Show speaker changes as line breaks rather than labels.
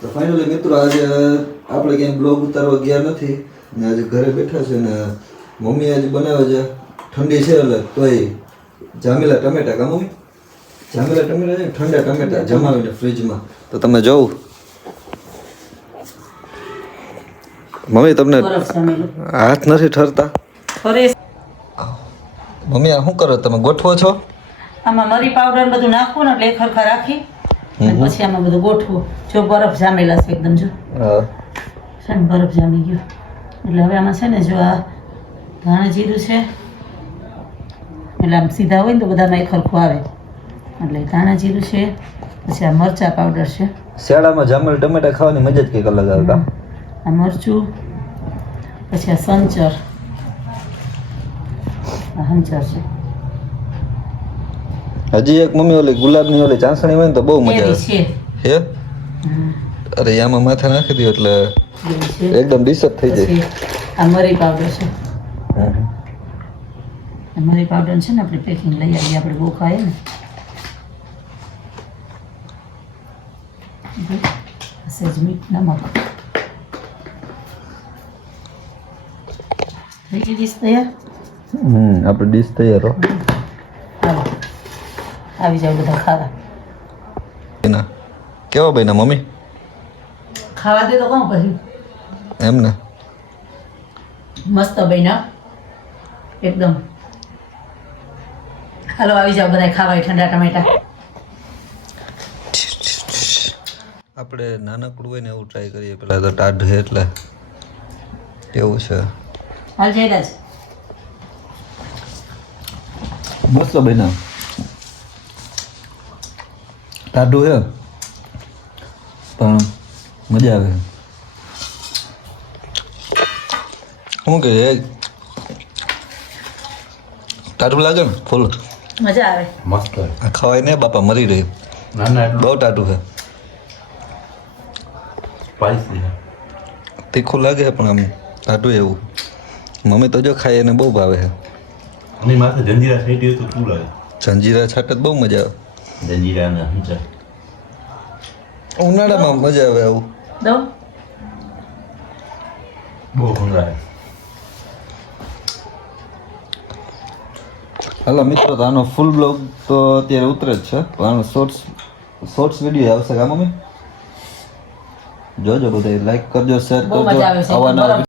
તો ફાઇનલી મિત્રો આજે આપણે ક્યાંય બ્લોગ ઉતારવા ગયા નથી. ને આજે ઘરે બેઠા છે ને મમ્મી આજે બનાવે છે. ઠંડી છે એટલે તોય જામેલા ટમેટા કા મમ્મી? જામેલા ટમેટા છે ઠંડા ટમેટા જમાવીને ફ્રીજમાં તો તમે જોવું. મમ્મી તમને હાથ નથી ઠરતા? મમ્મી આ શું કરો તમે? ગોઠવો છો?
આમાં મરી પાવડર બધું નાખો ને એટલે ખરખા રાખી. અને પછી આમાં બધું ગોઠવું. જો બરફ જામેલા છે એકદમ જો. છે ને બરફ જામી ગયો. એટલે હવે આમાં છે ને જો આ ધાણા જીરું છે એટલે આમ સીધા હોય ને તો બધામાં એક હરખું આવે. એટલે ધાણા જીરું છે પછી આ મરચા પાવડર છે.
શિયાળામાં જામેલ ટમેટા ખાવાની મજા જ કંઈક અલગ આવે
આ મરચું પછી આ સંચર. આ સંચર છે.
હજી એક મમ્મી ઓલી ગુલાબની ઓલી ચાસણી હોય ને તો બહુ મજા આવે.
છે.
હે? અરે આમાં માથે નાખી દો એટલે એકદમ ડિશ થઈ જાય.
આ મરી પાવડર છે.
હમ.
મરી પાવડર છે ને આપણે પેકિંગ લઈ આવીએ આપણે બહુ ખાઈએ ને. સહેજ મીઠ નમક થઈ ગઈ ડીશ તૈયાર?
હમ આપણે ડીશ તૈયાર હો.
આવી જાય બધા ખાવા.
એના કેવા ભાઈ ના મમ્મી?
ખાવા દે તો કોણ પછી?
એમ ને?
મસ્ત બન્યા એકદમ. હાલો આવી જાઓ બધા ખાવા ઠંડા ટમેટા.
આપણે નાનકડું હોય ને એવું ટ્રાય કરીએ. પેલા તો ટાઢ છે એટલે. એવું છે.
હાલ જયરાજ.
મસ્ત બન્યા ટાઢું છે પણ મજા આવે શું કે એ ટાઢું લાગે ને ફૂલ
મજા આવે
મસ્ત
આ ખવાય ને બાપા મરી રહી
ના ના એટલું
બહુ ટાઢું છે
સ્પાઇસી છે
તીખું લાગે છે પણ આમ ટાઢું એવું મમ્મી તો જો ખાય એને બહુ ભાવે છે
અને માથે જંજીરા છેટી હોય તો શું લાગે
જંજીરા છાટ જ બહુ મજા આવે
જંજીરા અને હંચા
ઉનાળામાં મજા આવે આવું.
દઉં
બહુ હંગાય
હાલો મિત્રો તો આનો ફૂલ બ્લોગ તો અત્યારે ઉતરે જ છે. પણ આનો શોર્ટ્સ શોર્ટ્સ વીડિયો આવશે કા મમ્મી જોજો બધા લાઈક કરજો શેર કરજો.
છે.
આવા નવા
બરફ